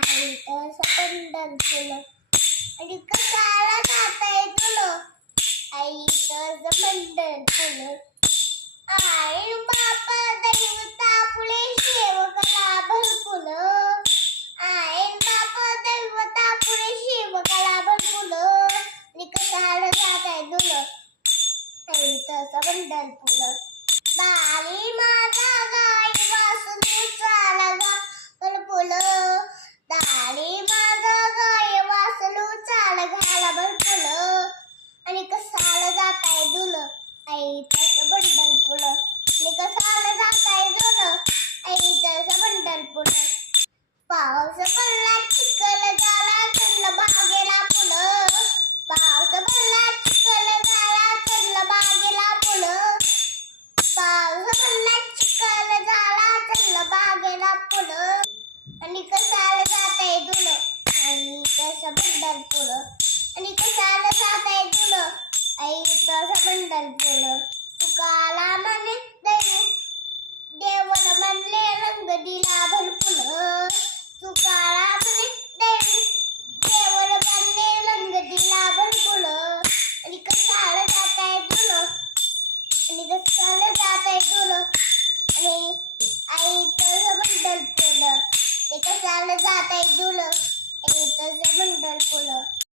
पंढरपूर आणि कसाला जाताय तुला आईचं पंढरपूर आई बापा दैवता पुढे सेवकाला भरपूर आई बापा दैवता पुढे सेवकाला भरपूर आणि माझा गा तसं कसं पंढरपूर आणि कशाला आहे तुला आई कसं पंढरपूर तुकाला म्हणे देव देवल म्हणले रंग दिला भरपूर. तुकाला म्हणे देव देवल म्हणले रंग दिला भरपूर. आणि कशाला जाताय तुला आणि कशाला जाताय तुला आणि पंढरपूर ते